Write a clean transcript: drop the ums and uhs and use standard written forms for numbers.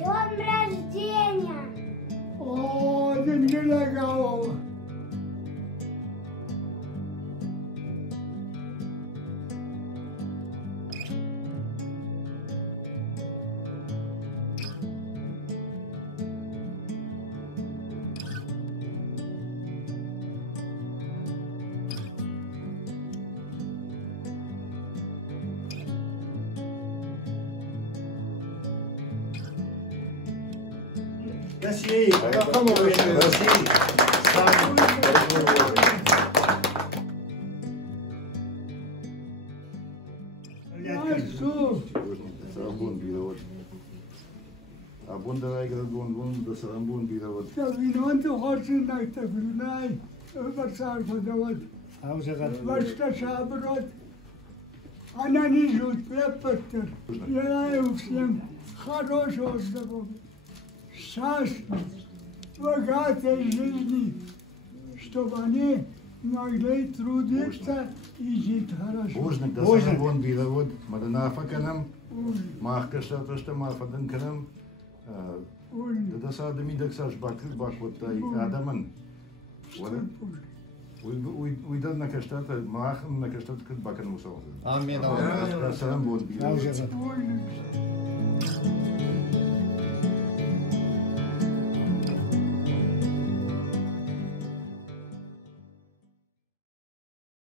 днем рождения! О, Дангелагау! Merci. Merci. Sarambun birawat. Abun darai kada bun da sarambun birawat. Tavinont horsin nakta filnai. Barsar fadawat. Varsta shabrot. Anani jut lepatter. Я всем хорошего здоровья, счастья, богатой жизни, чтобы они могли трудиться и жить хорошо. Ужник da sarambun birawat. Madanafa kanam. Mahkasha toshta mafadan kanam. Da sadami daksas bakır bakwattay adaman. Wala. Уйдет на каштата, махом на каштат кыт бакан усал. Амин. Sarambun birawat.